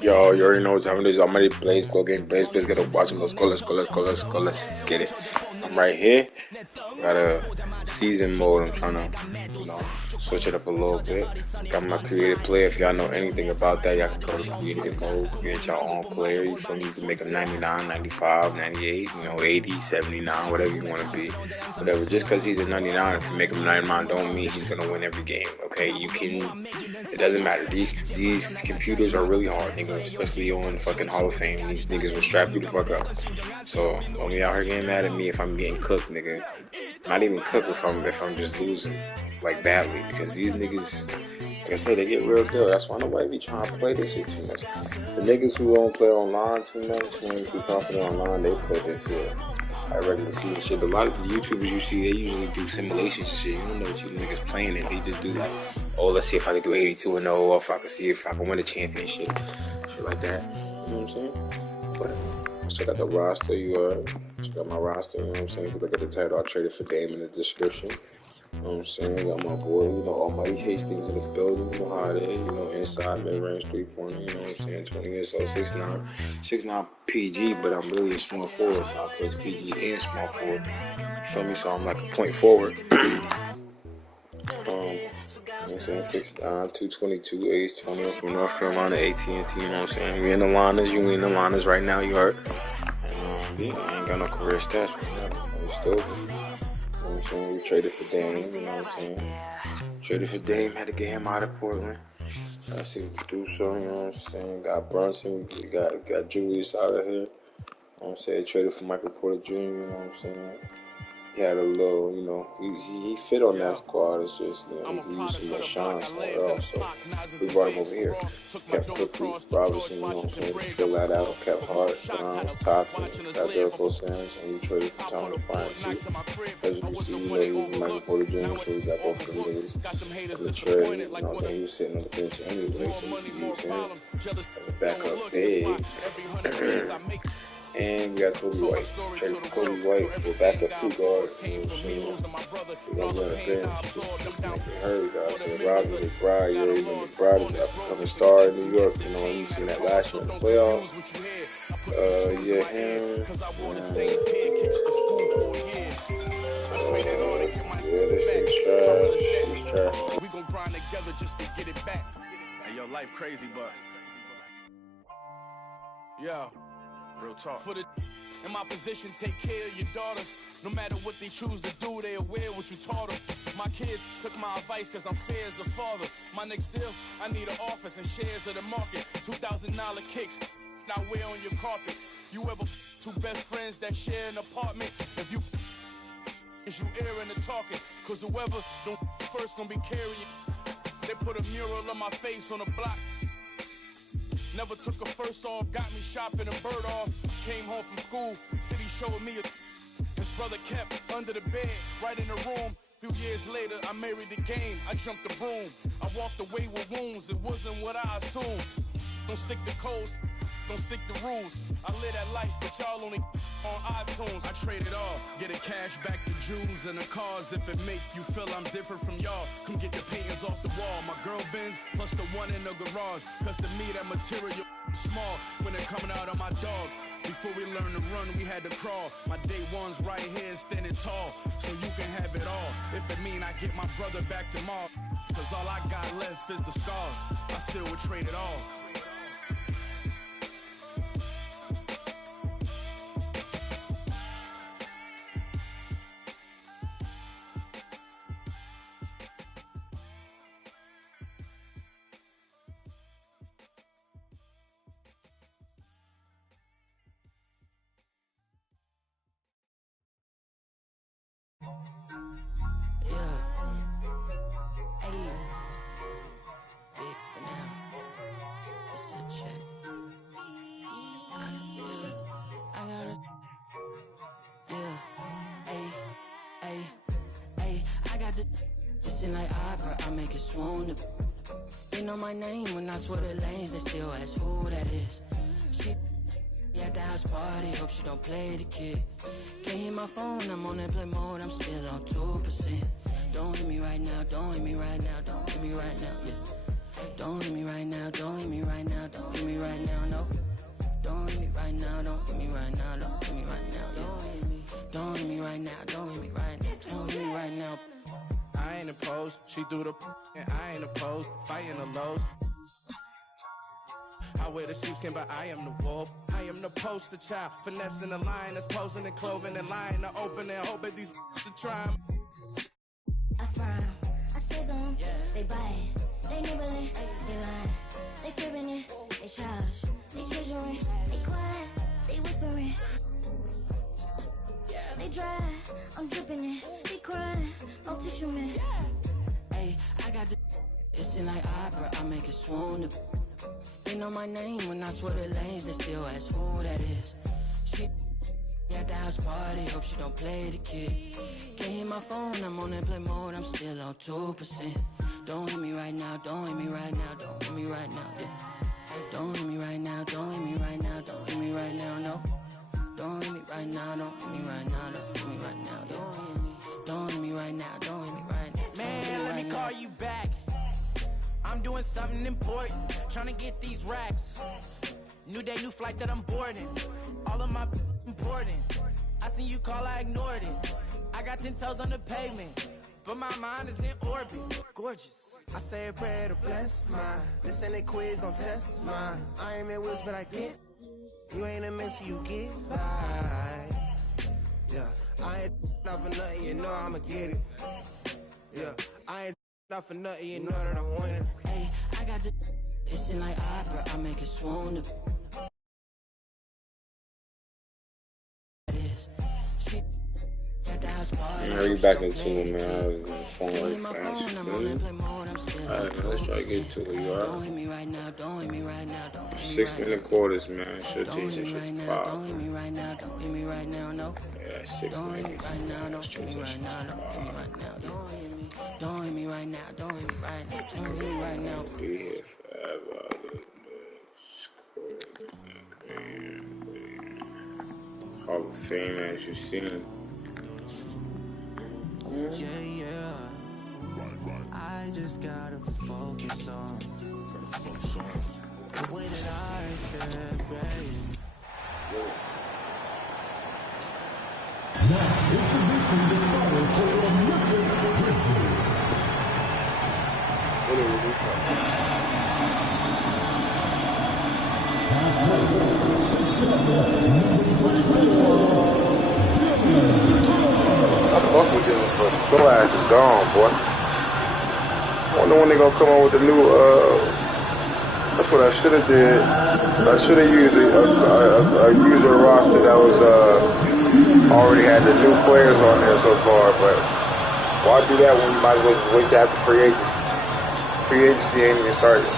Yo, you already know what time it is. I'm ready to Blaze, go get Blaze, Blaze, gotta watch him. Let's get it. I'm right here. Got a season mode. I'm trying to, switch it up a little bit. Got my creative player. If y'all know anything about that, y'all can go to creative mode, create your own player. You feel me? You can make them 99, 95, 98, 80, 79, whatever you want to be. Whatever. Just because he's a 99, if you make him 99, don't mean he's going to win every game. Okay? It doesn't matter. These computers are really hard, nigga, especially on fucking Hall of Fame. These niggas will strap you the fuck up. So don't be out here getting mad at me if I'm getting cooked, nigga. Not even cooked if I'm just losing like badly, because these niggas, like I said, they get real good. That's why nobody be trying to play this shit too much. The niggas who don't play online too much, who ain't too confident online, they play this shit. I regularly see this shit. A lot of the YouTubers you see, they usually do simulations and shit. You don't know what you niggas playing it. They just do like, oh, let's see if I can do 82-0, or if I can see if I can win a championship, shit like that. You know what I'm saying? But let's check out the roster. Check out my roster. You know what I'm saying? If you look at the title, I traded for Dame in the description. You know what I'm saying? Got my boy, Almighty Hastings in the building. You know how it is. Inside mid-range three-pointer. You know what I'm saying? 20 years old, 6'9", PG, but I'm really a small forward, so I play PG and small forward. You feel me? So I'm like a point forward. You know what I'm saying? 6'9", 222, age 20. I'm from North Carolina, AT&T. You know what I'm saying? We in the liners. You in the liners right now. You heard? And I ain't got no career stats right now. So I'm still. You know what I'm saying? We traded for Dame, you know what I'm saying? Traded for Dame, had to get him out of Portland. I see Producer, you know what I'm saying? Got Brunson, we got Julius out of here. You know what I'm saying? Traded for Michael Porter Jr., you know what I'm saying? He had a little, he fit on that squad. It's just, he could use some more shine somewhere else. So we brought him over here. Kept Quickly, Robinson, you know what I'm saying? Fill that out. Kept Hart, Browns, Toppin, got Jericho Sims, and we traded for Tommy Bryant too. As you can see, he was Michael Porter Jr., so we got both of them niggas in the trade. You know what I'm saying? He was sitting on the bench anyway, so we could use him as a backup big. And we got Kobe White. Traded for Kobe White for backup two guard. You know what I'm saying? We're going to run a bench just to make it hurt, guys. So Rodney McBride, you already know McBride is an up-and-coming star in New York. You seen that last year in the playoffs. Him. This nigga's trash. We gon' grind together just to get it back. Hey, yo, life crazy, but yeah. Real talk. In my position, take care of your daughters. No matter what they choose to do, they aware what you taught them. My kids took my advice cause I'm fair as a father. My next deal, I need an office and shares of the market. $2,000 kicks, now wear on your carpet. You ever two best friends that share an apartment? If you is you airing and talking, cause whoever don't first gonna be carrying. They put a mural on my face on a block. Never took a first off, got me shopping and bird off. Came home from school, city showed me his brother kept under the bed, right in the room. Few years later, I married the game, I jumped the broom. I walked away with wounds, it wasn't what I assumed. Don't stick to codes, don't stick to rules. I live that life, but y'all only on iTunes. I trade it all, get a cash back to Jews and the cars. If it make you feel I'm different from y'all, come get the paintings off the wall. My girl Benz, plus the one in the garage. Cause to me that material small when they're coming out of my dogs. Before we learned to run, we had to crawl. My day one's right here standing tall, so you can have it all. If it mean I get my brother back tomorrow, cause all I got left is the scars. I still would trade it all. Like opera, I make it swoon. They know my name when I swear the lanes, they still ask who that is. She at the house party, hope she don't play the kid. Can't hear my phone, I'm on airplane mode, I'm still on 2%. Don't hit me right now, don't hit me right now, don't hit me right now, yeah. Don't hit me right now, don't hit me right now, don't hit me right now, no. Don't hit me right now, don't hit me right now, don't hit me right now, don't hit me right now, don't hit me right now, don't hit me right now. I ain't opposed, she threw the and I ain't opposed, fighting the lows. I wear the sheepskin, but I am the wolf. I am the poster child, finessing the line that's posing and clothing and lying to open and hoping these to try. I frown, I sizzle them, they buy it, they nibbling, they lying, they fibbing it, they trash, they children, they quiet, they whispering, they dry, I'm dripping it, they crying, no tissue man. Hey, I got the it's in like opera, I make it swoon. They know my name when I swear the lanes, they still ask who that is. She at the house party, hope she don't play the kid. Can't hear my phone, I'm on airplane mode, I'm still on 2%. Don't hit me right now, don't hit me right now, don't hit me right now, yeah. Don't hit me right now, don't hit me right now, don't hit me right now, no. Don't hit me right now, don't hit me right now, don't hit me right now, yeah. Don't hit me right now, don't hit me right now. Man, let me call you back. I'm doing something important, trying to get these racks. New day, new flight that I'm boarding. All of my important. I seen you call, I ignored it. I got 10 toes on the pavement, but my mind is in orbit. Gorgeous. I say a prayer to bless mine. This ain't a quiz, don't test mine. I ain't in woods, but I get. You ain't a mentor, you get by. Yeah, I ain't not for nothing, you know I'ma get it. Yeah, I ain't not for nothing, you know that I'm winning. Hey, I got the it's in like opera, I make it swoon. She at the house party. Hurry back into it, man. I was on the phone Can't really hear my fast. phone, I'm on airplane mode, I'm still on Alright, man, let's try to get to it. You Don't alright? hit me right now, don't hit me right now, don't hit me 6 right minute now. quarters, man. Should Don't change hit that me shit right to now, 5. don't hit me right now, don't hit me right now, no. Yeah, that's 6 Don't hit me minutes. right now, don't Let's hit change me that right shit now, to don't hit me 5. right now, yeah. Don't hit me right now, don't hit me right now, don't hit me right now. Be here forever. Hall of Fame, as you seen. Yeah. I just gotta focus on the way that I stand, babe. Now, introducing the starter for your Memphis Grizzlies. I fuck with this, but your ass is gone, boy. I wonder when they gonna come on with the new, that's what I should have did. I should have used a user roster that was, already had the new players on there so far, but why do that when you might as well just wait till after free agency? Free agency ain't even started.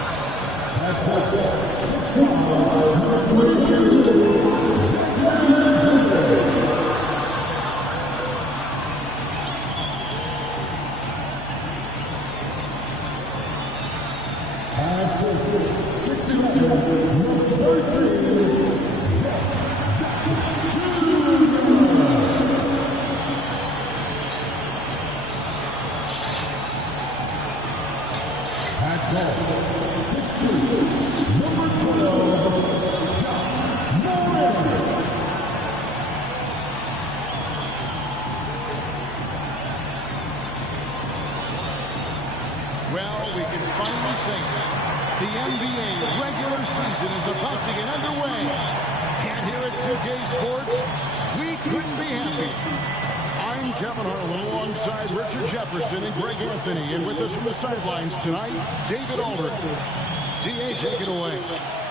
Well, we can finally say the NBA regular season is about to get underway. And here at 2K Sports, we couldn't be happier. I'm Kevin Harlan alongside Richard Jefferson and Greg Anthony. And with us from the sidelines tonight, David Aldridge. DA, take it away.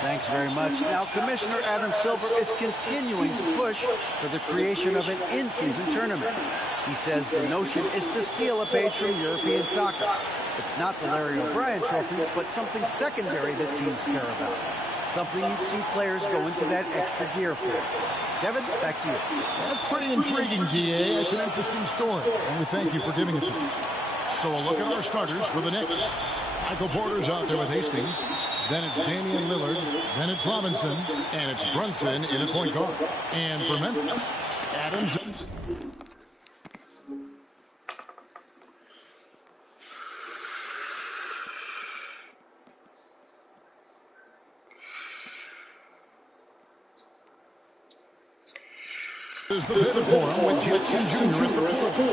Thanks very much. Now, Commissioner Adam Silver is continuing to push for the creation of an in-season tournament. He says the notion is to steal a page from European soccer. It's not the Larry O'Brien trophy, but something secondary that teams care about. Something you'd see players go into that extra gear for. Kevin, back to you. That's pretty intriguing, DA. It's an interesting story, and we thank you for giving it to us. So a look at our starters for the Knicks. Michael Porter's out there with Hastings. Then it's Damian Lillard. Then it's Robinson. And it's Brunson in at point guard. And for Memphis, Adams. is the pivot for him with Jackson Jr. at the 4.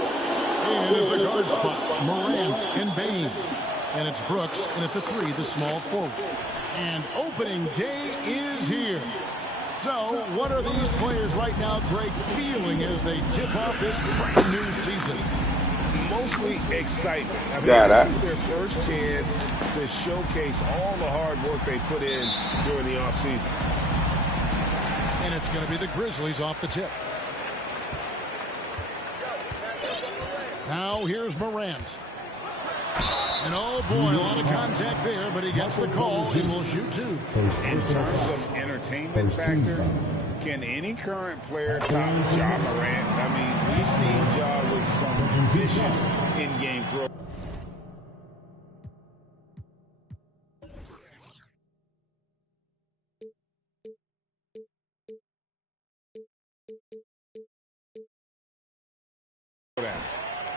And at the guard spots, Morant and Bain. And it's Brooks, and at the 3, the small forward. And opening day is here. So, what are these players right now, Greg, feeling as they tip off this brand new season? Mostly excitement. I mean, This is their first chance to showcase all the hard work they put in during the offseason. And it's going to be the Grizzlies off the tip. Now here's Morant. And oh boy, a lot of contact there, but he gets the call and will shoot 2. In terms of entertainment factor, can any current player top Ja Morant? I mean, we've seen Ja with some vicious in-game throws.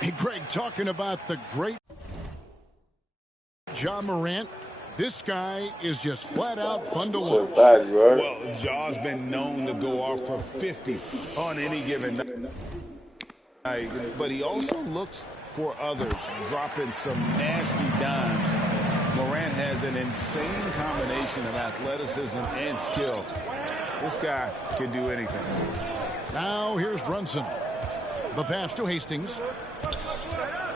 Hey, Greg, talking about the great Ja Morant, this guy is just flat out fun to watch. Well, Ja's been known to go off for 50 on any given night, but he also looks for others, dropping some nasty dimes. Morant has an insane combination of athleticism and skill. This guy can do anything. Now here's Brunson. The pass to Hastings.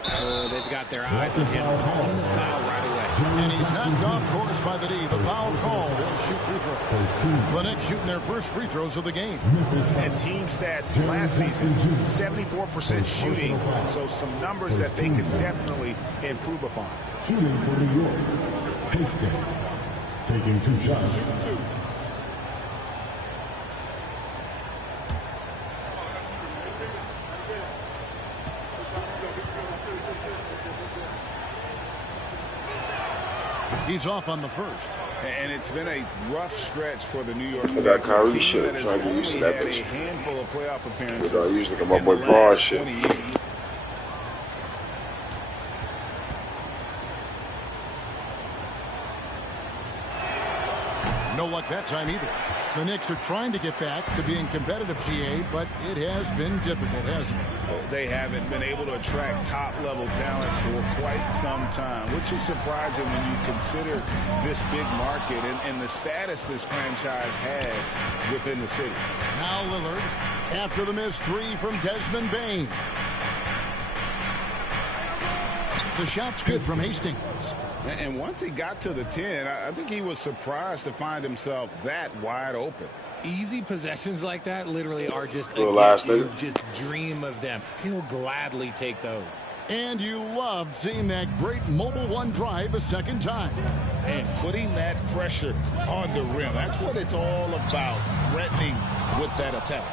They've got their eyes on him, calling the foul right away. And he's knocked off course by the D. The foul call. They'll shoot free throws. The Knicks shooting their first free throws of the game. And team stats last season, 74% shooting, so some numbers that they can definitely improve upon. Shooting for New York, Hastings, taking 2 shots. He's off on the first. And it's been a rough stretch for the New York Knicks. That Kyrie shit, trying to get used to that bitch. A handful of playoff appearances. I usually get my boy Paul shit. No luck that time either. The Knicks are trying to get back to being competitive, GA, but it has been difficult, hasn't it? They haven't been able to attract top-level talent for quite some time, which is surprising when you consider this big market and the status this franchise has within the city. Now Lillard, after the missed 3 from Desmond Bain. The shot's good from Hastings. And once he got to the 10, I think he was surprised to find himself that wide open. Easy possessions like that literally are just you just dream of them. He'll gladly take those. And you love seeing that great mobile one drive a second time. And putting that pressure on the rim. That's what it's all about, threatening with that attack.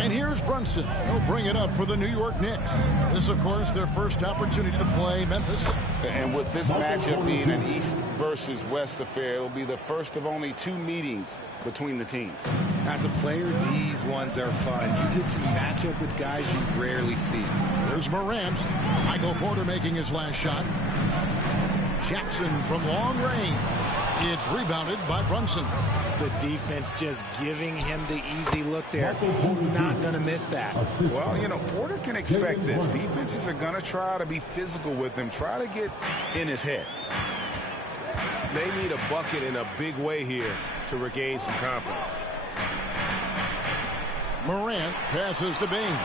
And here's Brunson. He'll bring it up for the New York Knicks. This, of course, their first opportunity to play Memphis. And with this matchup being an East versus West affair, it'll be the first of only 2 meetings between the teams. As a player, these ones are fun. You get to match up with guys you rarely see. There's Morant. Michael Porter making his last shot. Jackson from long range. It's rebounded by Brunson. The defense just giving him the easy look there. He's not going to miss that. Well, you know, Porter can expect this. Defenses are going to try to be physical with him, try to get in his head. They need a bucket in a big way here to regain some confidence. Morant passes to Bain.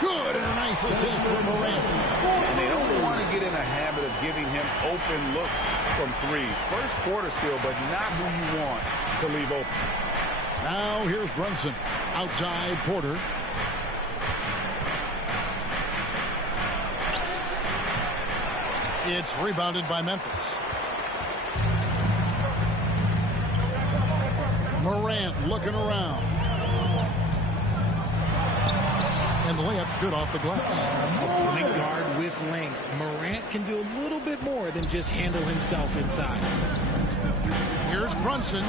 Good, and a nice assist for Morant. And they don't want to get in a habit of giving him open looks from 3. First quarter still, but not who you want to leave open. Now here's Brunson. Outside Porter. It's rebounded by Memphis. Morant looking around. And the layup's good off the glass. A point guard with length. Morant can do a little bit more than just handle himself inside. Here's Brunson.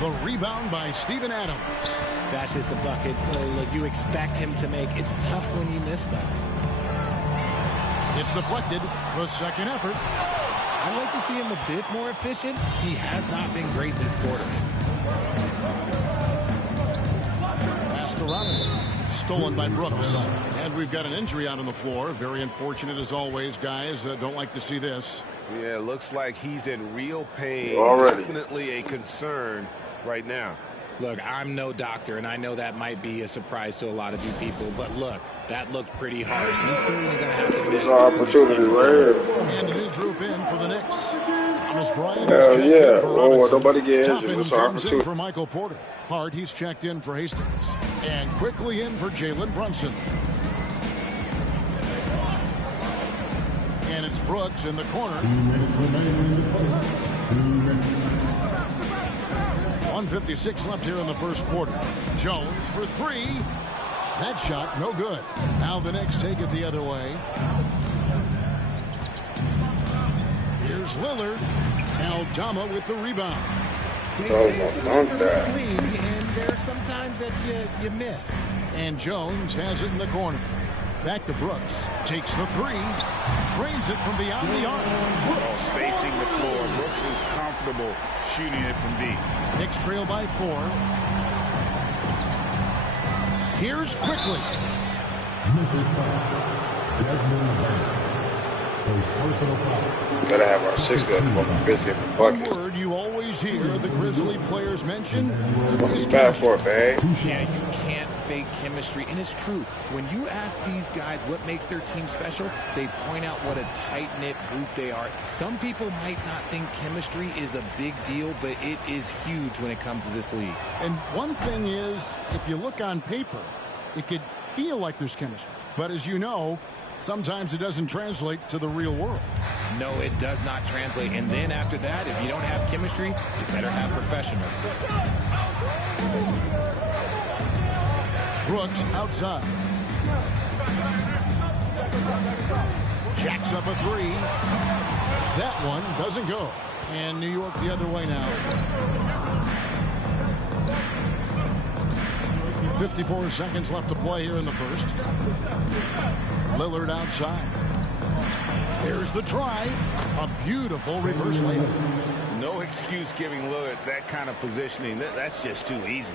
The rebound by Steven Adams. That's just the bucket look you expect him to make. It's tough when you miss those. It's deflected. The second effort. I'd like to see him a bit more efficient. He has not been great this quarter. to Robinson. Stolen by Brooks. And we've got an injury out on the floor. Very unfortunate as always, guys. Don't like to see this. Yeah, it looks like he's in real pain. Already. Definitely a concern right now. Look, I'm no doctor, and I know that might be a surprise to a lot of you people, but look, that looked pretty harsh. He's certainly going to have to miss some opportunity right here. And a new group in for the Knicks. Thomas Bryant Hell yeah. Oh, nobody get injured. Toppin It's comes in opportunity. for Michael Porter. Hart, he's checked in for Hastings. And quickly in for Jalen Brunson. And it's Brooks in the corner. 1:56 left here in the first quarter. Jones for three. That shot no good. Now the Knicks take it the other way. Here's Lillard. Aldama with the rebound. They say it's a dangerous league, and there's sometimes that you miss. And Jones has it in the corner. Back to Brooks. Takes the three. Trains it from beyond the arc. Oh, spacing the floor. Brooks is comfortable shooting it from deep. Knicks trail by 4. Here's quickly. Memphis foul. Desmond Bain. First personal foul. Gotta have our six gun for the biscuit and bucket. Word you always hear the Grizzly players mention. It's bad for it, man. Yeah, you can't fake chemistry, and it's true. When you ask these guys what makes their team special, they point out what a tight-knit group they are. Some people might not think chemistry is a big deal, but it is huge when it comes to this league. And one thing is, if you look on paper, it could feel like there's chemistry. But as you know, sometimes it doesn't translate to the real world. No, it does not translate. And then after that, if you don't have chemistry, you better have professionals. Brooks outside. Jacks up a three. That one doesn't go. And New York the other way now. 54 seconds left to play here in the first. Lillard outside. There's the drive. A beautiful reverse layup. No excuse giving Lillard that kind of positioning. That's just too easy.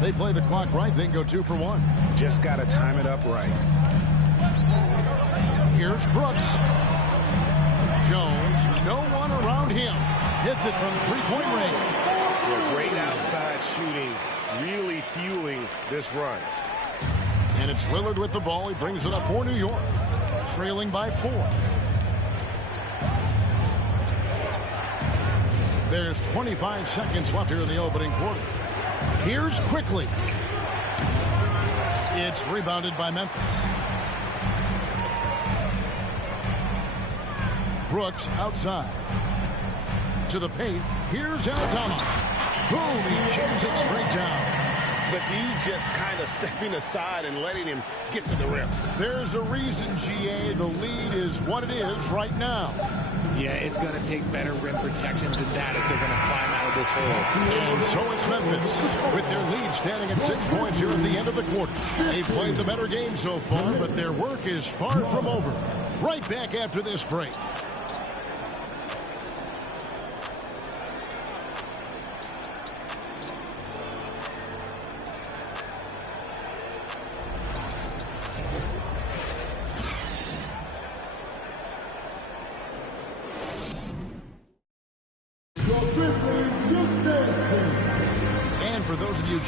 They play the clock right. They can go 2 for 1. Just got to time it up right. Here's Brooks. Jones, no one around him. Hits it from three-point range. Yeah, great outside shooting, really fueling this run. And it's Lillard with the ball. He brings it up for New York. Trailing by 4. There's 25 seconds left here in the opening quarter. Here's quickly. It's rebounded by Memphis. Brooks outside. To the paint. Here's Aldama. Boom, he jams it straight down. But he just kind of stepping aside and letting him get to the rim. There's a reason, GA, the lead is what it is right now. Yeah, it's going to take better rim protection than that if they're going to climb out of this hole. And so it's Memphis with their lead standing at 6 points here at the end of the quarter. They've played the better game so far, but their work is far from over. Right back after this break.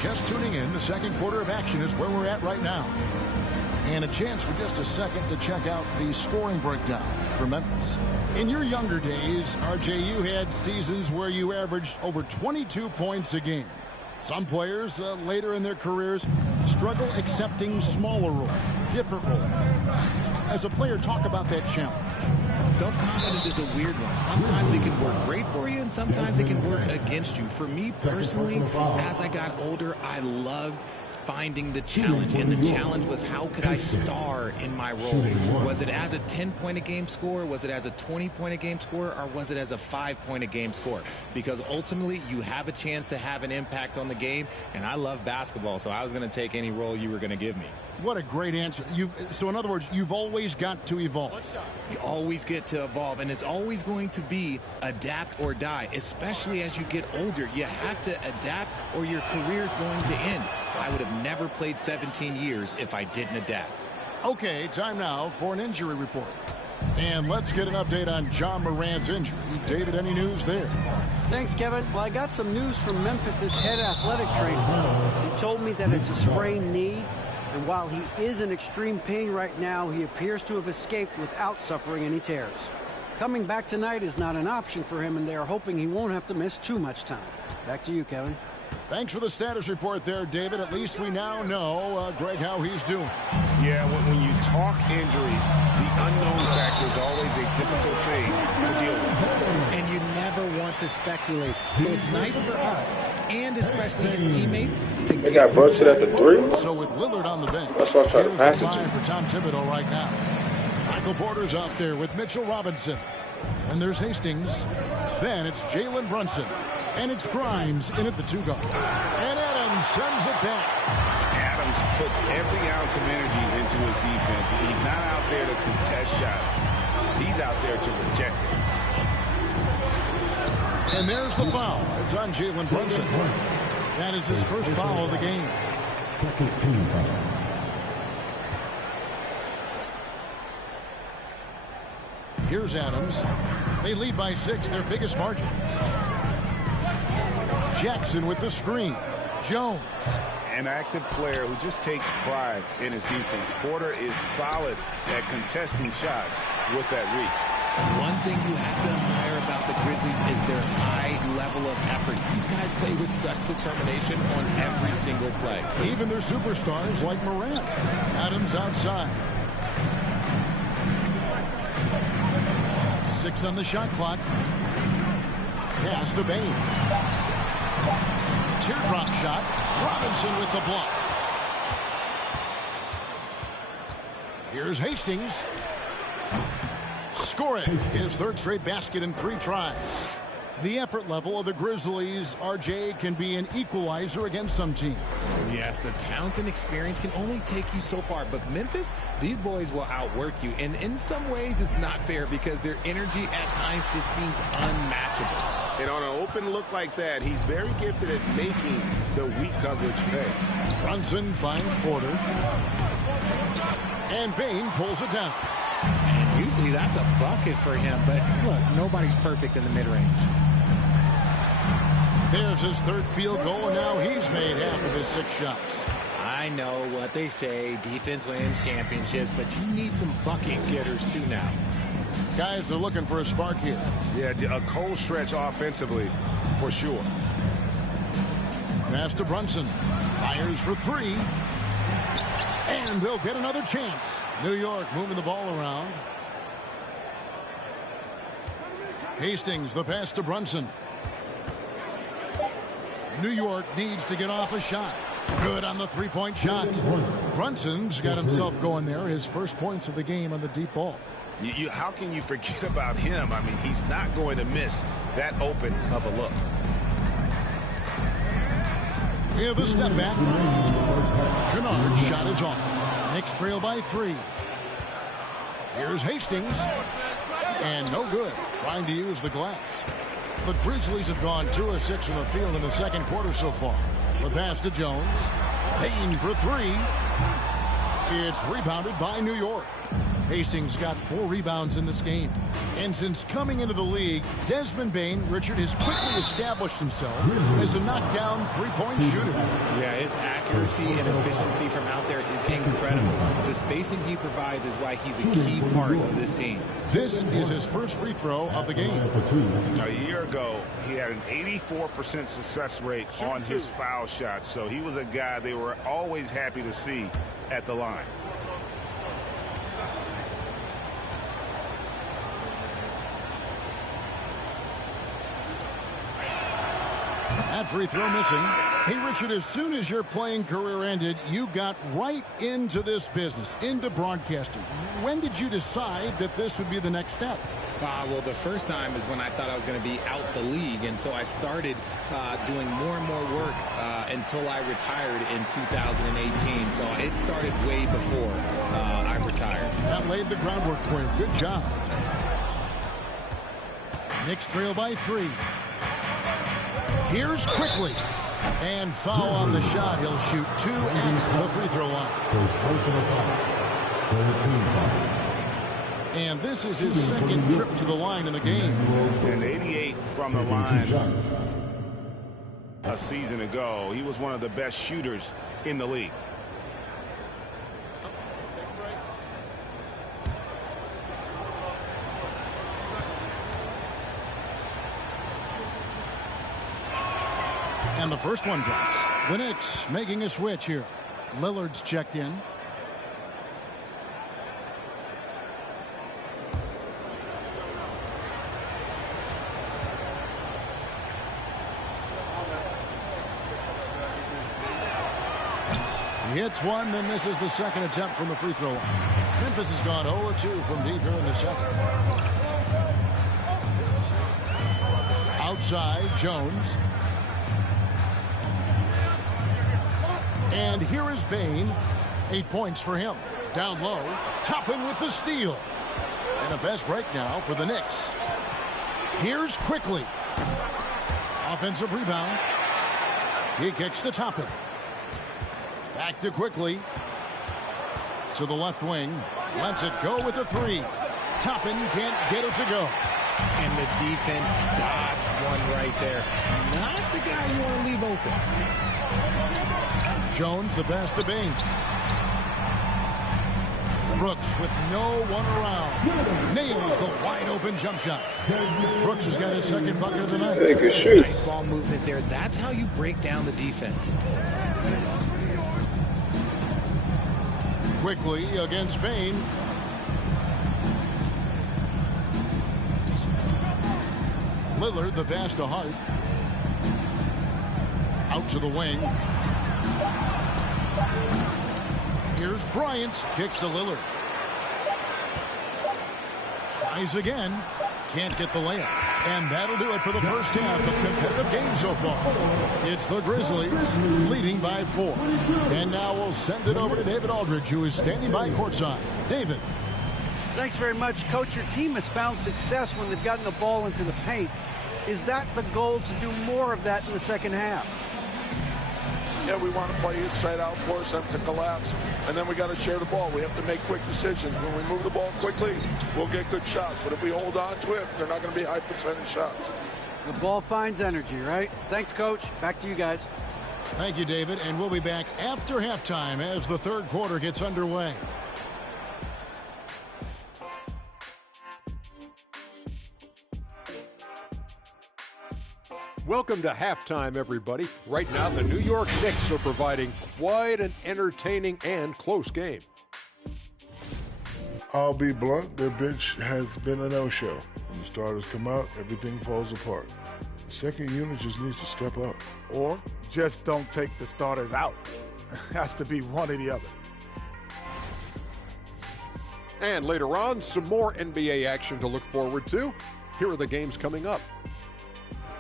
Just tuning in, the second quarter of action is where we're at right now. And a chance for just a second to check out the scoring breakdown for Memphis. In your younger days, RJ, you had seasons where you averaged over 22 points a game. Some players later in their careers struggle accepting smaller roles, different roles. As a player, talk about that challenge. Self-confidence is a weird one. Sometimes it can work great for you, and sometimes it can work against you. For me personally, as I got older, I loved finding the challenge, and the challenge was how could I star in my role? Was it as a 10-point-a-game scorer? Was it as a 20-point-a-game scorer? Or was it as a 5-point-a-game scorer? Because ultimately, you have a chance to have an impact on the game, and I love basketball, so I was going to take any role you were going to give me. What a great answer. So in other words, you've always got to evolve. You always get to evolve, and it's always going to be adapt or die, especially as you get older. You have to adapt or your career is going to end. I would have never played 17 years if I didn't adapt. Okay, time now for an injury report. And let's get an update on John Morant's injury. David, any news there? Thanks, Kevin. Well, I got some news from Memphis's head athletic trainer. He told me that it's a sprained knee, and while he is in extreme pain right now, he appears to have escaped without suffering any tears. Coming back tonight is not an option for him, and they are hoping he won't have to miss too much time. Back to you, Kevin. Thanks for the status report there, David. At least we now know, Greg, how he's doing. Yeah, when you talk injury, the unknown factor is always a difficult thing to deal with. And you never want to speculate. So it's nice for us, and especially his teammates, to They got bursted at the 3. So with Lillard on the bench, That's why I tried to pass it to for Tom Thibodeau right now. Michael Porter's out there with Mitchell Robinson. And there's Hastings. Then it's Jalen Brunson. And it's Grimes in at the 2 guard. And Adams sends it back. Adams puts every ounce of energy into his defense. He's not out there to contest shots. He's out there to reject it. And there's the foul. It's on Jalen Brunson. That is his first foul of the game. Second team foul. Here's Adams. They lead by 6, their biggest margin. Jackson with the screen. Jones. An active player who just takes pride in his defense. Porter is solid at contesting shots with that reach. One thing you have to admire about the Grizzlies is their high level of effort. These guys play with such determination on every single play. Even their superstars like Morant. Adams outside. 6 on the shot clock. Pass to Bain. Teardrop shot. Robinson with the block. Here's Hastings. Score it. His third straight basket in 3 tries. The effort level of the Grizzlies, RJ, can be an equalizer against some teams. Yes, the talent and experience can only take you so far. But Memphis, these boys will outwork you. And in some ways, it's not fair because their energy at times just seems unmatchable. And on an open look like that, he's very gifted at making the weak coverage pay. Brunson finds Porter. And Bain pulls it down. And usually that's a bucket for him. But look, nobody's perfect in the mid-range. There's his third field goal, and now he's made half of his 6 shots. I know what they say, defense wins championships, but you need some bucket getters too now. Guys are looking for a spark here. Yeah, a cold stretch offensively, for sure. Pass to Brunson. Fires for 3. And they'll get another chance. New York moving the ball around. Hastings, the pass to Brunson. New York needs to get off a shot. Good on the 3-point shot. Brunson's got himself going there. His first points of the game on the deep ball. How can you forget about him? I mean, he's not going to miss that open of a look. Yeah, the step back. Kennard's shot is off. Knicks trail by 3. Here's Hastings. And no good. Trying to use the glass. The Grizzlies have gone 2 of 6 from the field in the second quarter so far. The pass to Jones. Bain for 3. It's rebounded by New York. Hastings got 4 rebounds in this game. And since coming into the league, Desmond Bain, Richard, has quickly established himself as a knockdown 3-point shooter. Yeah, his accuracy and efficiency from out there is incredible. The spacing he provides is why he's a key part of this team. This is his first free throw of the game. A year ago, he had an 84% success rate on his foul shots. So he was a guy they were always happy to see at the line. That free throw missing. Hey, Richard, as soon as your playing career ended, you got right into this business, into broadcasting. When did you decide that this would be the next step? Well, the first time is when I thought I was going to be out the league, and so I started doing more and more work until I retired in 2018. So it started way before I retired. That laid the groundwork for you. Good job. Knicks trail by 3. Here's Quickly. And foul on the shot. He'll shoot 2 at the free throw line. First personal foul. 13 foul. And this is his second trip to the line in the game. And 88 from the line a season ago. He was one of the best shooters in the league. And the first one drops. The Knicks making a switch here. Lillard's checked in. He hits one, then misses the second attempt from the free throw line. Memphis has gone 0-2 from deep here in the second. Outside, Jones. And here is Bain. 8 points for him. Down low. Toppin with the steal. And a fast break now for the Knicks. Here's Quickly. Offensive rebound. He kicks to Toppin. Back to Quickly. To the left wing. Lets it go with a 3. Toppin can't get it to go. And the defense dodged one right there. Not the guy you want to leave open. Jones, the pass to Bain. Brooks with no one around. Nails the wide open jump shot. Brooks has got his second bucket of the night. Hey, good shoot. Nice ball movement there. That's how you break down the defense. Quickly against Bain. Lillard, the pass to Hart. Out to the wing. Here's Bryant. Kicks to Lillard. Tries again. Can't get the layup. And that'll do it for the first half of competitive game so far. It's the Grizzlies leading by 4. And now we'll send it over to David Aldridge, who is standing by courtside. David. Thanks very much, Coach. Your team has found success when they've gotten the ball into the paint. Is that the goal, to do more of that in the second half? Yeah, we want to play inside out, force them to collapse, and then we got to share the ball. We have to make quick decisions. When we move the ball quickly, we'll get good shots. But if we hold on to it, they're not going to be high percentage shots. The ball finds energy, right? Thanks, Coach. Back to you guys. Thank you, David. And we'll be back after halftime as the third quarter gets underway. Welcome to halftime, everybody. Right now, the New York Knicks are providing quite an entertaining and close game. I'll be blunt, their bench has been a no-show. When the starters come out, everything falls apart. The second unit just needs to step up. Or just don't take the starters out. Has to be one or the other. And later on, some more NBA action to look forward to. Here are the games coming up.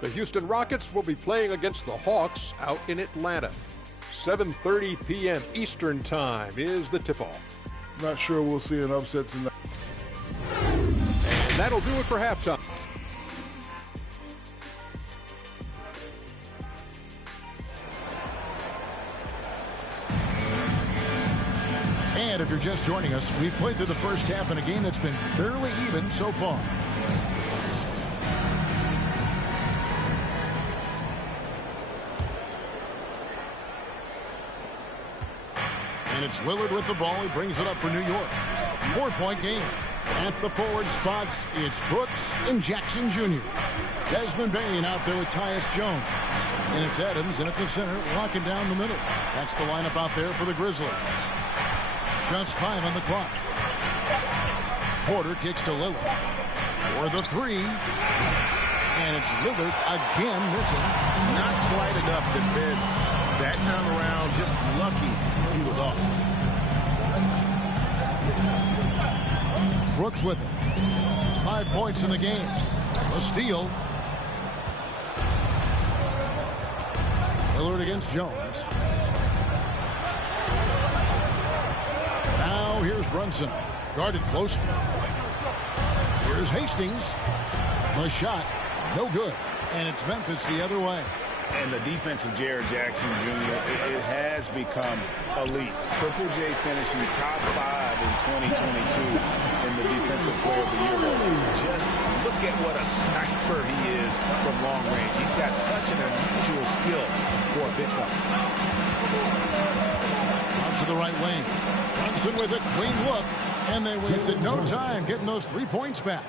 The Houston Rockets will be playing against the Hawks out in Atlanta. 7:30 p.m. Eastern Time is the tip-off. Not sure we'll see an upset tonight. And that'll do it for halftime. And if you're just joining us, we've played through the first half in a game that's been fairly even so far. And it's Lillard with the ball. He brings it up for New York. 4-point game. At the forward spots, it's Brooks and Jackson Jr. Desmond Bain out there with Tyus Jones. And it's Adams in at the center, locking down the middle. That's the lineup out there for the Grizzlies. Just 5 on the clock. Porter kicks to Lillard. For the 3. And it's Lillard again missing. Not quite enough defense. That time around, just lucky he was off. Brooks with it. 5 points in the game. A steal. Lillard against Jones. Now here's Brunson. Guarded closely. Here's Hastings. The shot. No good. And it's Memphis the other way. And the defense of Jared Jackson Jr., it has become elite. Triple J finishing top 5 in 2022 in the Defensive Player of the Year voting. Just look at what a sniper he is from long range. He's got such an unusual skill for a big fella. Out to the right wing. Brunson with a clean look. And they wasted no time getting those 3 points back.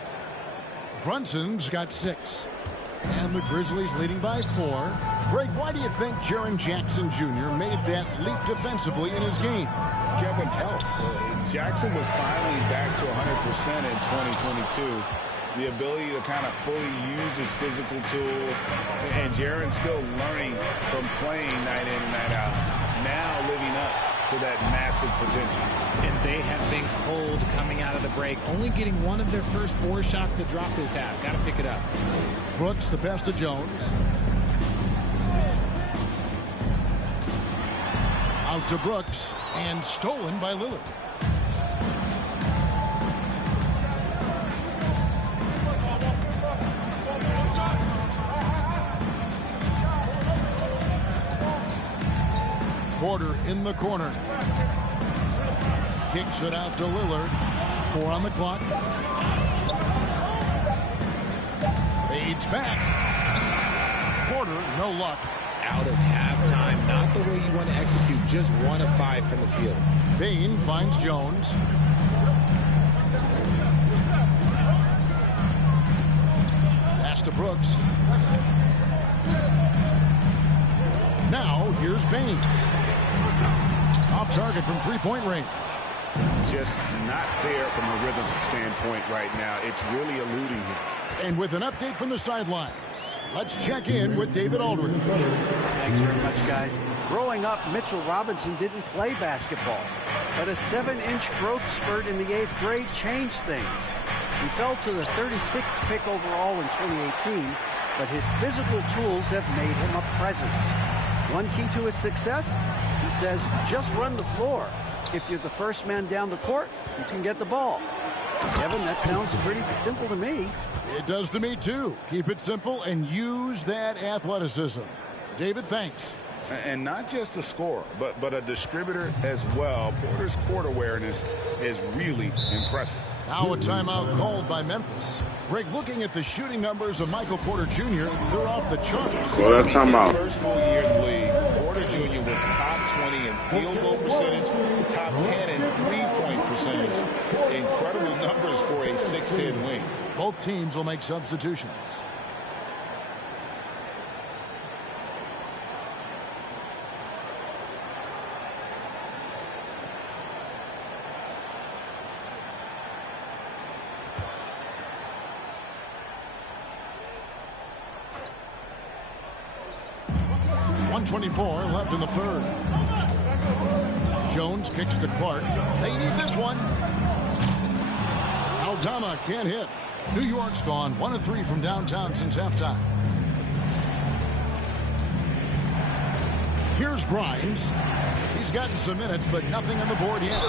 Brunson's got 6. And the Grizzlies leading by 4. Greg, why do you think Jaren Jackson Jr. made that leap defensively in his game? Kevin, health. Jackson was finally back to 100% in 2022. The ability to kind of fully use his physical tools. And Jaren's still learning from playing night in and night out. Now living up to that massive potential. And they have been cold coming out of the break, only getting one of their first 4 shots to drop this half. Got to pick it up. Brooks, the best of Jones. Out to Brooks, and stolen by Lillard. Porter in the corner. Kicks it out to Lillard. 4 on the clock. Fades back. Porter, no luck. Out of halftime, not the way you want to execute, just 1 of 5 from the field. Bain finds Jones. Pass to Brooks. Now, here's Bain. Off target from 3-point range. Just not there from a rhythm standpoint right now. It's really eluding him. And with an update from the sidelines, let's check in with David Aldridge. Thanks very much, guys. Growing up, Mitchell Robinson didn't play basketball, but a 7-inch growth spurt in the 8th grade changed things. He fell to the 36th pick overall in 2018, but his physical tools have made him a presence. One key to his success, he says, just run the floor. If you're the first man down the court, you can get the ball. Kevin, that sounds pretty simple to me. It does to me, too. Keep it simple and use that athleticism. David, thanks. And not just a scorer, but a distributor as well. Porter's court awareness is really impressive. Now a timeout called by Memphis. Greg, looking at the shooting numbers of Michael Porter Jr., they're off the charts. Call that timeout. His first full year in the league, Porter Jr. was top 20 in field goal percentage, top 10 in three-point percentage. Incredible numbers for a 6'10" wing. Both teams will make substitutions. .124 left in the third. Jones kicks to Clark. They need this one. Aldama can't hit. New York's gone 1 of 3 from downtown since halftime. Here's Grimes. He's gotten some minutes, but nothing on the board yet.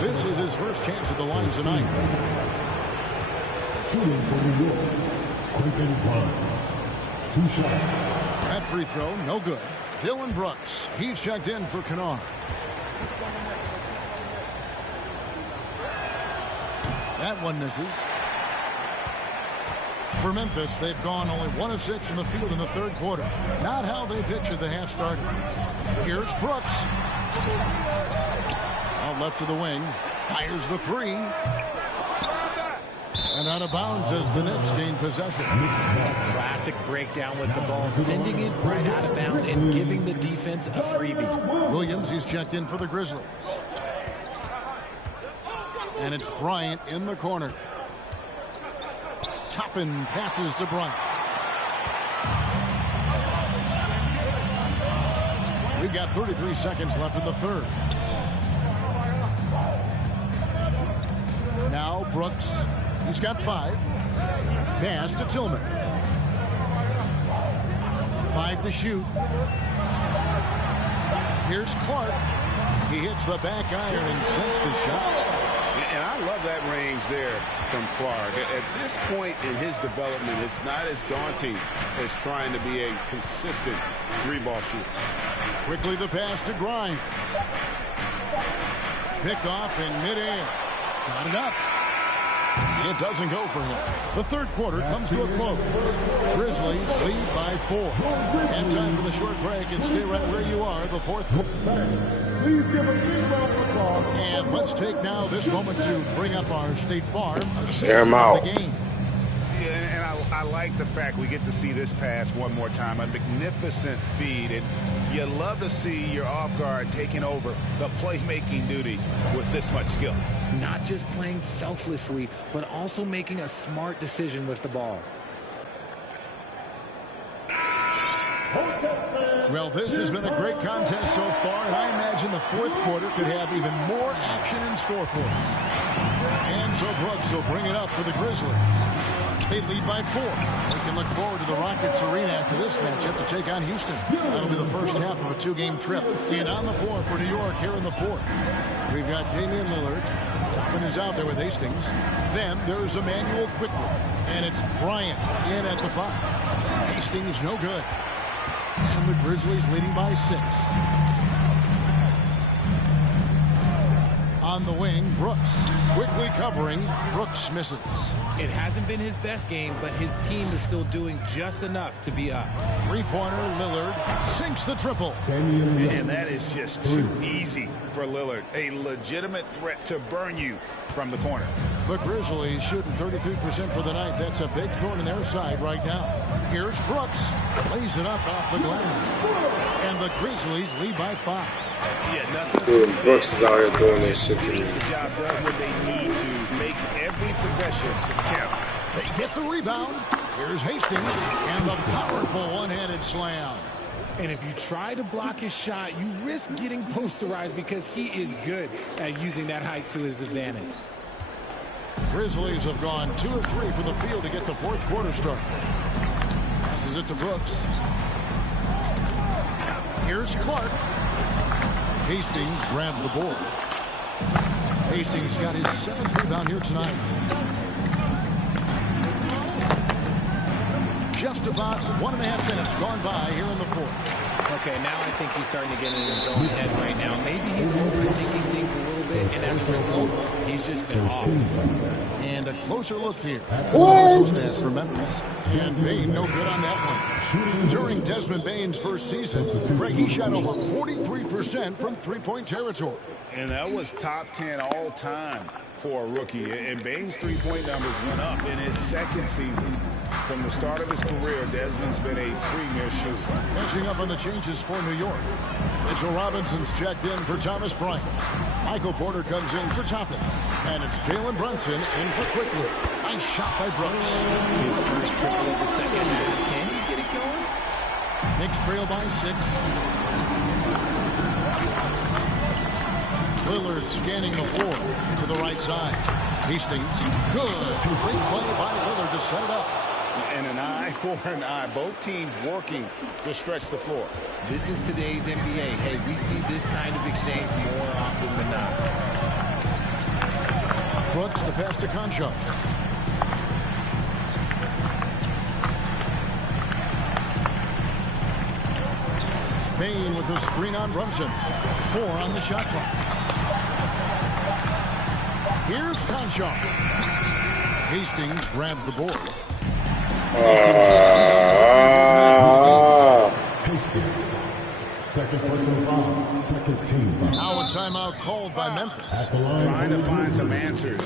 This is his first chance at the line tonight. Shooting for New York, Quentin Grimes. 2 shots. That free throw, no good. Dylan Brooks, he's checked in for Kennard. That one misses. For Memphis, they've gone only 1 of 6 from the field in the third quarter. Not how they pictured the half started. Here's Brooks. Out left to the wing. Fires the 3. And out of bounds as the Knicks gain possession. Classic breakdown with the ball, sending it right out of bounds and giving the defense a freebie. Williams, he's checked in for the Grizzlies. And it's Bryant in the corner. Toppin passes to Bryant. We've got 33 seconds left in the third. Now Brooks. He's got 5. Pass to Tillman. 5 to shoot. Here's Clark. He hits the back iron and sinks the shot. And I love that range there from Clark. At this point in his development, it's not as daunting as trying to be a consistent 3-ball shooter. Quickly the pass to Grimes. Picked off in midair. Got it up. It doesn't go for him. The third quarter comes to a close. Grizzlies lead by 4. And time for the short break, and stay right where you are. The fourth quarter. Please give a big round of applause. And let's take now this moment to bring up our State Farm Air him out. of the game. Yeah, and I like the fact we get to see this pass one more time. A magnificent feed, and you love to see your off guard taking over the playmaking duties with this much skill. Not just playing selflessly, but also making a smart decision with the ball. Well, this has been a great contest so far, and I imagine the fourth quarter could have even more action in store for us. And so Brooks will bring it up for the Grizzlies. They lead by 4. They can look forward to the Rockets Arena after this matchup to take on Houston. That'll be the first half of a 2-game trip. And on the floor for New York here in the fourth, we've got Damian Lillard. Toppin is out there with Hastings. Then there's Emmanuel quickly. And it's Bryant in at the 5. Hastings no good. And the Grizzlies leading by 6. On the wing, Brooks. Quickly covering. Brooks misses. It hasn't been his best game, but his team is still doing just enough to be up. 3-pointer, Lillard sinks the triple. And that is just too easy for Lillard. A legitimate threat to burn you from the corner. The Grizzlies shooting 33% for the night. That's a big thorn in their side right now. Here's Brooks. Lays it up off the glass. And the Grizzlies lead by 5. Yeah, nothing. Dude, Brooks is out here doing this shit to me. The job done when they need to make every possession count. They get the rebound. Here's Hastings. And the powerful one-handed slam. And if you try to block his shot, you risk getting posterized because he is good at using that height to his advantage. Grizzlies have gone 2 of 3 from the field to get the fourth quarter started. Passes it to Brooks. Here's Clark. Hastings grabs the board. Hastings got his 7th rebound here tonight. Just about 1.5 minutes gone by here in the fourth. Okay, now I think he's starting to get in his own head right now. Maybe he's overthinking things a little bit, and as a result, he's just been off. And a closer look here. Also stands for Memphis. And Bain no good on that one. During Desmond Bain's first season, Greg, he shot over 43% from three-point territory. And that was top 10 all time for a rookie. And Bain's three-point numbers went up in his second season. From the start of his career, Desmond's been a premier shooter. Catching up on the changes for New York. Mitchell Robinson's checked in for Thomas Bryant. Michael Porter comes in for Toppin. And it's Jalen Brunson in for Quickly. Nice shot by Brooks. His first triple of the second half. Can he get it going? Knicks trail by 6. Lillard scanning the floor to the right side. Hastings, good. Great play by Lillard to set it up. And an eye for an eye. Both teams working to stretch the floor. This is today's NBA. Hey, we see this kind of exchange more often than not. Brooks, the pass to Concho. Bain with the screen on Brunson. 4 on the shot clock. Here's Concho. Hastings grabs the board. Second person foul, second team foul. Now a timeout called by Memphis. Trying to find some answers.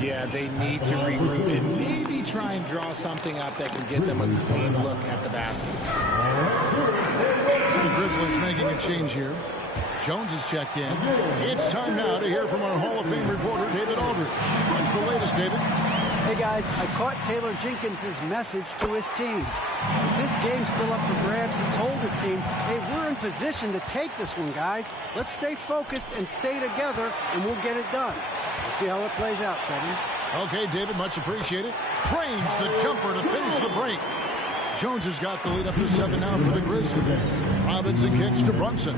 Yeah, they need to regroup and maybe try and draw something up that can get them a clean look at the basket. The Grizzlies making a change here. Jones is checked in. It's time now to hear from our Hall of Fame reporter, David Aldridge. What's the latest, David? Hey guys, I caught Taylor Jenkins' message to his team. With this game's still up for grabs, he told his team, hey, we're in position to take this one, guys. Let's stay focused and stay together, and we'll get it done. We'll see how it plays out, Kevin. Okay, David, much appreciated. Cranes the jumper to finish the break. Jones has got the lead up to 7 now for the Grizzlies. Robinson kicks to Brunson.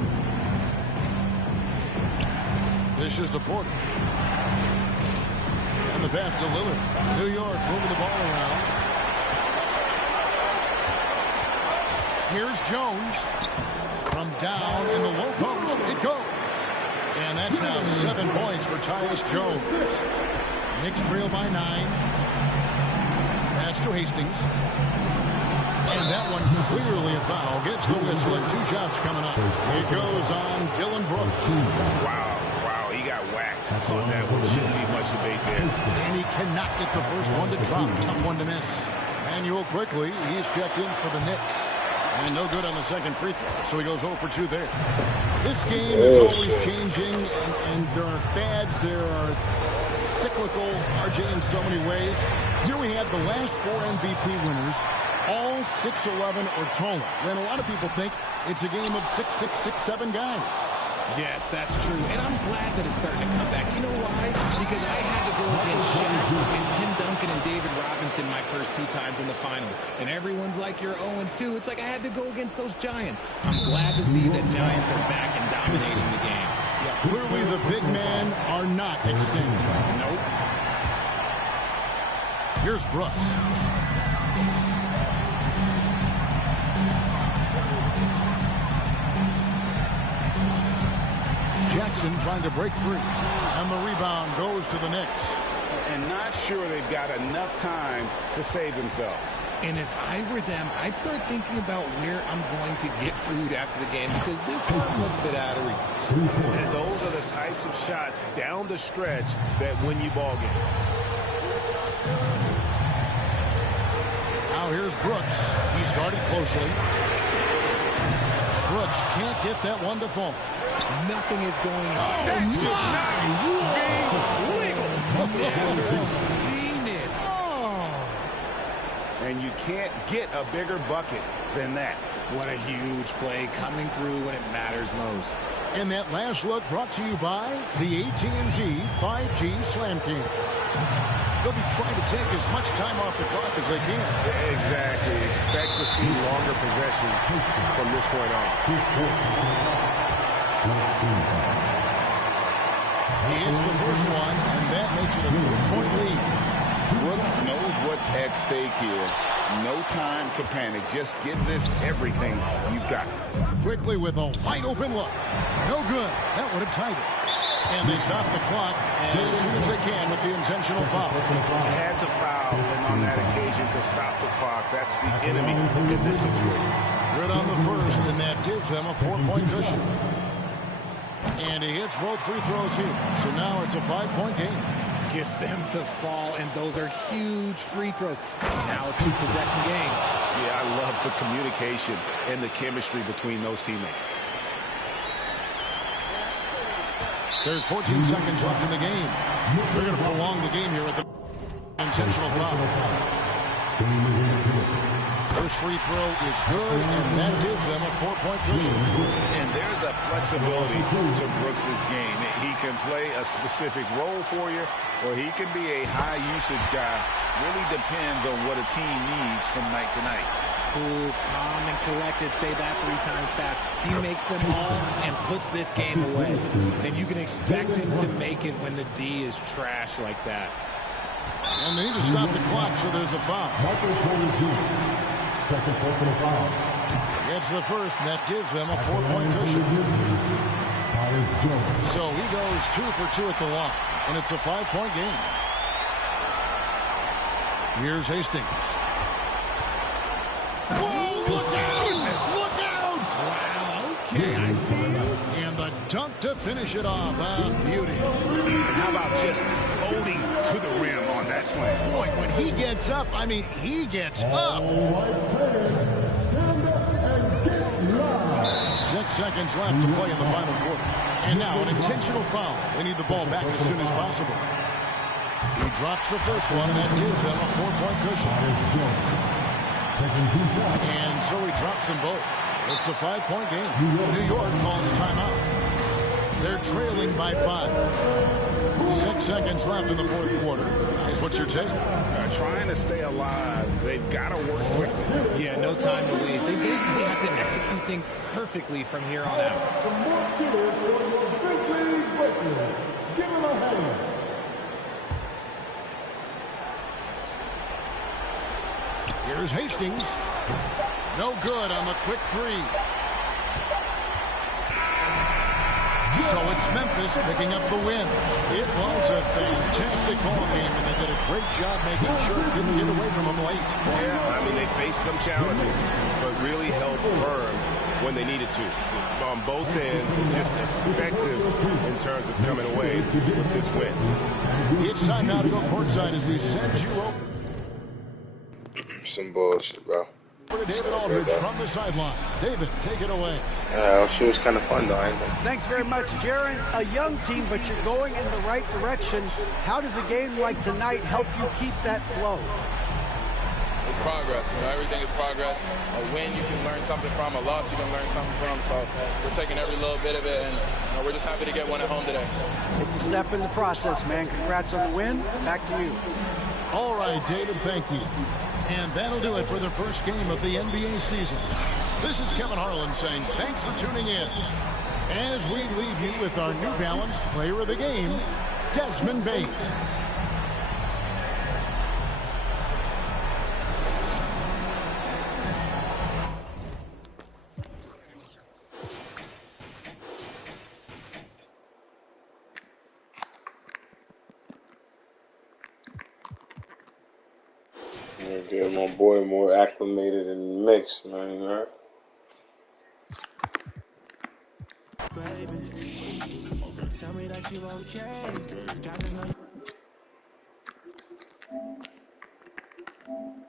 This is to Porter. And the pass to Lillard. New York moving the ball around. Here's Jones. From down in the low post, it goes. And that's now 7 points for Tyus Jones. Knicks trail by 9. Pass to Hastings. And that one clearly a foul. Gets the whistle and 2 shots coming up. It goes on Dylan Brooks. Wow, he got whacked on that one. Shouldn't be much debate there. And he cannot get the first one to drop. Tough one to miss. Manuel quickly, he's checked in for the Knicks. And no good on the second free throw, so he goes 0 for 2 there. This game is always changing, and there are fads, there are cyclical, RJ, in so many ways. Here we have the last 4 MVP winners, all 6'11" or taller. And a lot of people think it's a game of 6'6", 6'7" guys. Yes, that's true. And I'm glad that it's starting to come back. You know why? Because I had to go against Shaq and Tim Duncan and David Robinson my first 2 times in the finals. And everyone's like, you're 0-2. It's like I had to go against those Giants. I'm glad to see that Giants are back and dominating the game. Yeah, clearly the big men are not extinct. Nope. Here's Brooks. Jackson trying to break free. And the rebound goes to the Knicks. And not sure they've got enough time to save themselves. And if I were them, I'd start thinking about where I'm going to get food after the game because this one looks a bit out of reach. And those are the types of shots down the stretch that win you ball games. Now here's Brooks. He's guarded closely. Brooks can't get that one to fall. Nothing is going on. Oh, that should not be legal. Never seen it. And you can't get a bigger bucket than that. What a huge play coming through when it matters most. And that last look brought to you by the AT&T 5G Slam King. They'll be trying to take as much time off the clock as they can. Exactly. Expect to see longer possessions from this point on. He hits the first one, and that makes it a 3-point lead. Brooks knows what's at stake here. No time to panic. Just give this everything you've got. Quickly with a wide open look. No good. That would have tied it. And they stop the clock as soon as they can with the intentional foul. Had to foul, and on that occasion to stop the clock. That's the enemy in this situation. Good on the first, and that gives them a 4-point cushion. And he hits both free throws here. So now it's a 5-point game. Gets them to fall, and those are huge free throws. It's now a 2-possession game. Yeah, I love the communication and the chemistry between those teammates. There's 14 seconds left in the game. They're going to prolong the game here with the intentional foul. First free throw is good, and that gives them a 4-point cushion. And there's a flexibility to Brooks' game. He can play a specific role for you, or he can be a high-usage guy. Really depends on what a team needs from night to night. Cool, calm, and collected. Say that 3 times fast. He makes them all and puts this game away. And you can expect him to make it when the D is trash like that. And they need to stop the clock, so there's a foul. Second personal foul. Gets the first, and that gives them a 4-point cushion. So he goes 2 for 2 at the line, and it's a 5-point game. Here's Hastings. Whoa, look out! Look out! Wow, okay, I see you. And the dunk to finish it off. Beauty. And how about just floating to the rim on that slam? Boy, when he gets up, I mean, he gets up. 6 seconds left to play in the final quarter. And now an intentional foul. They need the ball back as soon as possible. He drops the first one, and that gives them a 4-point cushion. And so he drops them both. It's a 5-point game. New York calls timeout. They're trailing by 5. 6 seconds left in the fourth quarter. Guys, what's your take? Trying to stay alive. They've got to work quickly. Yeah, no time to waste. They basically have to execute things perfectly from here on out. Give him a hand. Here's Hastings. No good on the quick three. So it's Memphis picking up the win. It was a fantastic ball game, and they did a great job making sure it didn't get away from them late. Yeah, I mean, they faced some challenges, but really held firm when they needed to. On both ends, and just effective in terms of coming away with this win. It's time now to go courtside as we send you over. Some bullshit, bro. David Aldridge from the sideline. David, take it away. Yeah, she was kind of fun, though. I think. Thanks very much, Jaron. A young team, but you're going in the right direction. How does a game like tonight help you keep that flow? It's progress. You know, everything is progress. A win you can learn something from. A loss you can learn something from. So we're taking every little bit of it, and we're just happy to get one at home today. It's a step in the process, man. Congrats on the win. Back to you. All right, David, thank you. And that'll do it for the first game of the NBA season. This is Kevin Harlan saying thanks for tuning in. As we leave you with our New Balance Player of the Game, Desmond Bane. Get my boy more acclimated and mixed, man. You know? Baby, tell me that you okay. Gotta know